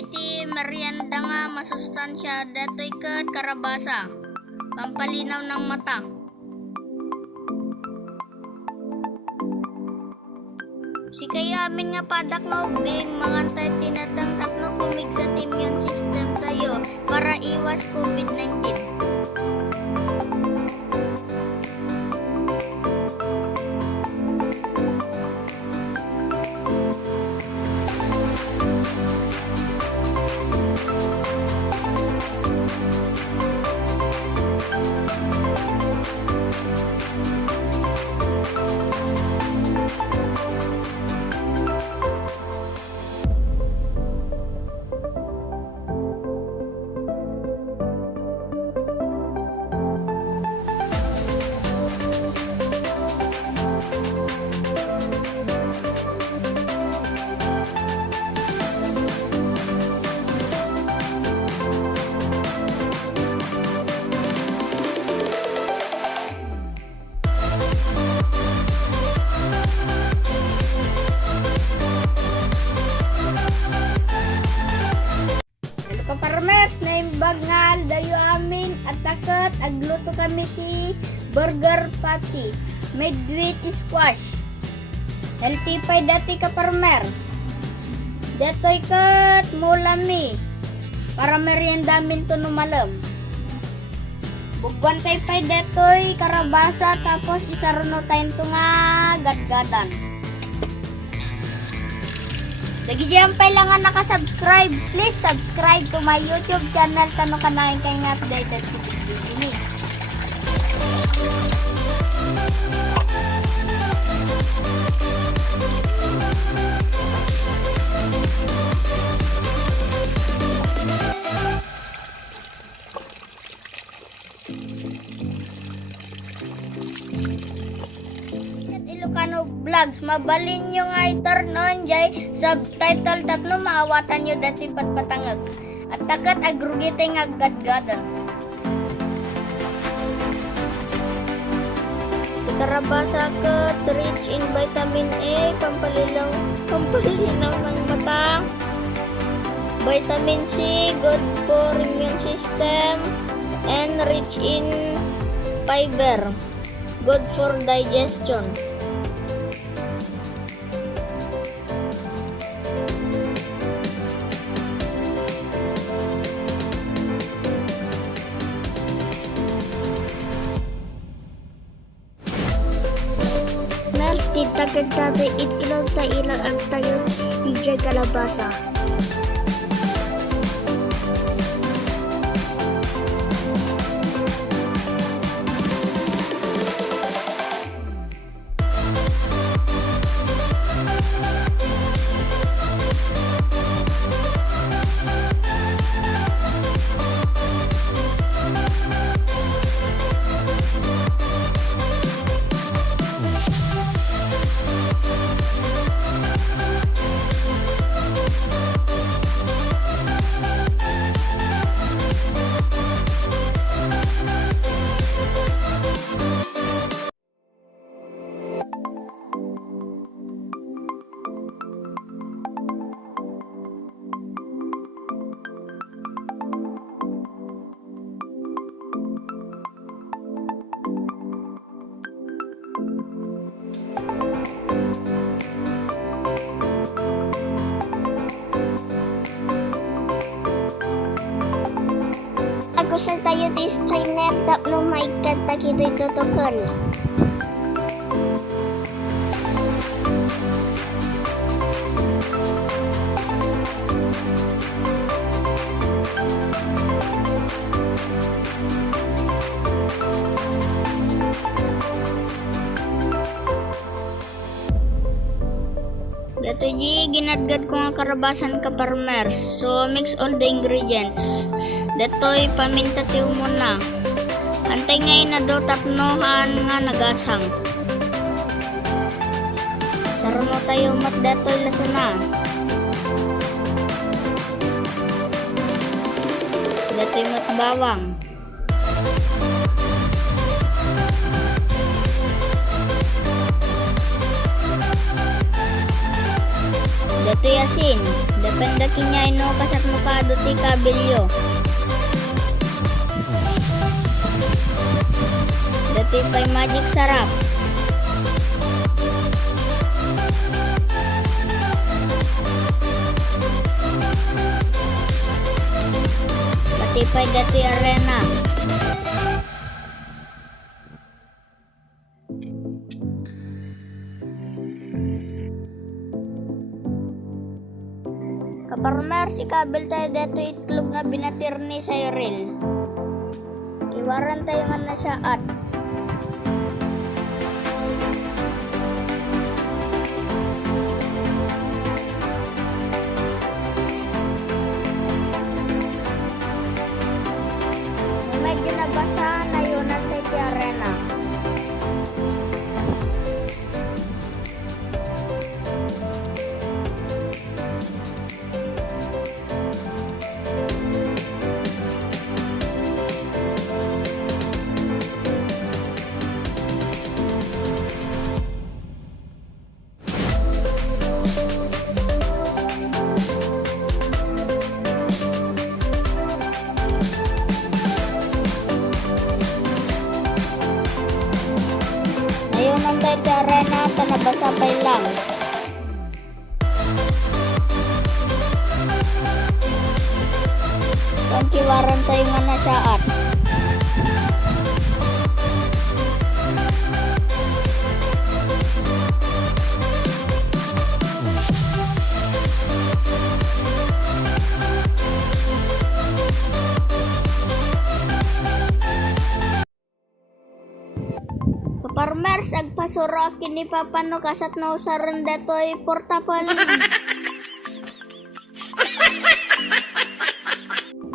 iti merienda nga masustansya datoy ket karabasa. Pampalinaw ng mata. Si kayo amin nga padak nga ubing mangantay tinatang takno pumig sa immune system tayo para iwas COVID-19. Kaparmers, naimbag nga dayo amin at takat agluto kami ti burger patty made with squash. Healthy pa dati kaparmers. Detoy kat mulami para merienda min to numalam. Bugwan tay pa detoy karabasa tapos isaruno tayo to nga gadgadan. Lagi dyan pa lang nga nakasubscribe. Please subscribe to my YouTube channel. Tanong ka na kayo nga updated sa video ini. Ilocano Vlogs, mabalin nyo nga i-turn on jay subtitle tapno maawatan nyo dati patpatangag at takat agrugite nga gadgadan. Karabasa kat rich in vitamin A, pampalinaw ng mata, vitamin C, good for immune system, and rich in fiber, good for digestion. Speed tagad tatay itlog ta ilang ang tayo DJ kalabasa. Gusto tayo di stream net tap no maikad ta kita itutukan. Dato ji ginadgad ko nga karabasan kaparmers. So mix all the ingredients. Datoy paminta tiyo muna. Antay ngayon na do tapnohan nga nagasang. Saro mo tayo mat datoy lasana. Datoy mat bawang. Datoy asin. Depende kinya ino kasat mukado ti kabilyo. Datoy pay magic sarap. Pati pay datoy arena. Kaparmer si kabel tayo dito itlog nga binatir ni Cyril. Iwaran tayo nga na siya at. Medyo nabasa na yun at tayo ti arena. Ngayon ang tayo arena, tanabasa pay lang. Kung kiwaran tayo nga na siya at. Farmers agpasuro kini papano kasat na usaran datoy portable.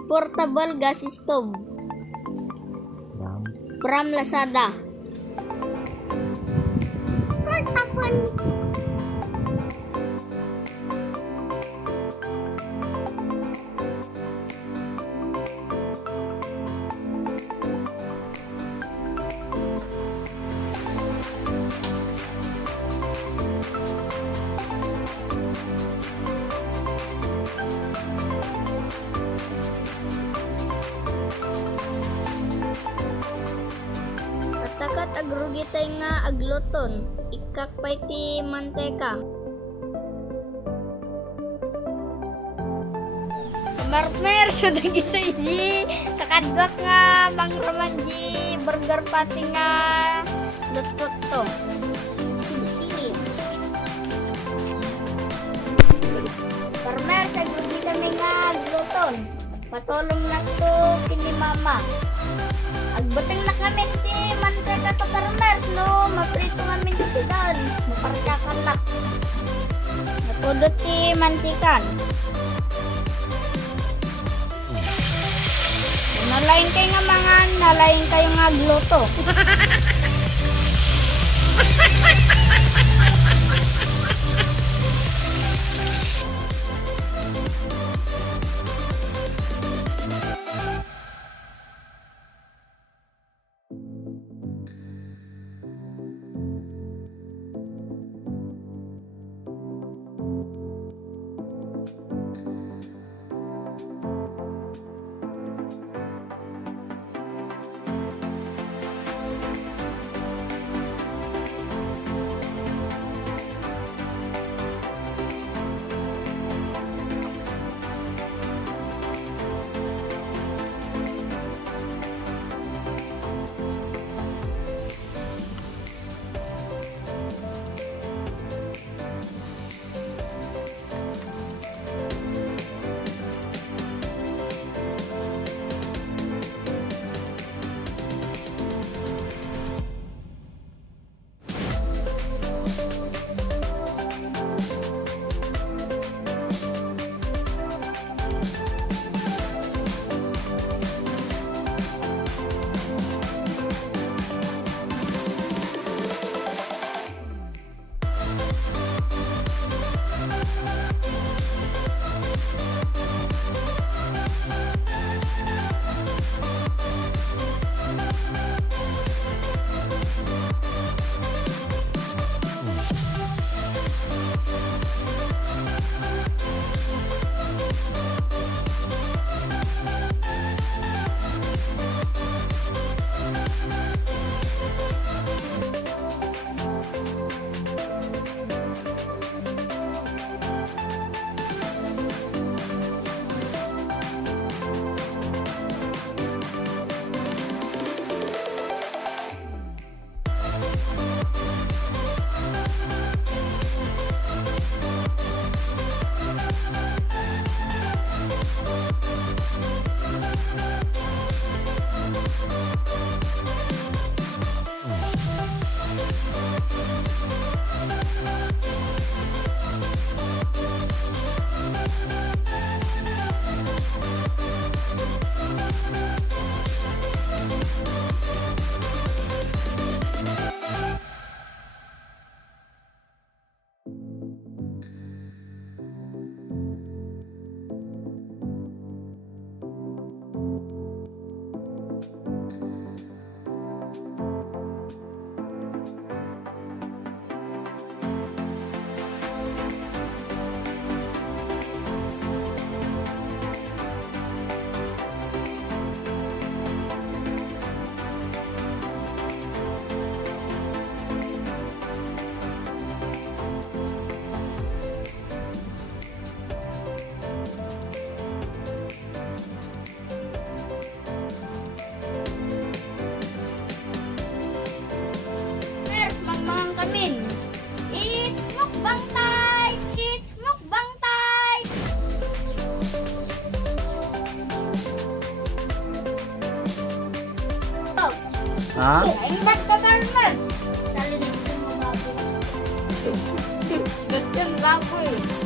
Portable gas stove. From Lazada. Portable. Takat agrugi tayo nga agluton. Ikakpay ti manteka. Marmer, sudah gitu ji. Kakadwak nga mangraman ji burger pati nga lutot to. Marmer, agrugi kami nga agluton. Patulong na to kini mama. Agbuteng na kami ti mantika to farmer, no? Maprito kami dito doon. Maparkakan na. Matudot ti mantikan. Nalain kayo nga mga, nalain kayo nga gluto. Ha? Imbat ka farmer. Dali na ito mga baboy. Ganyan lang ko eh.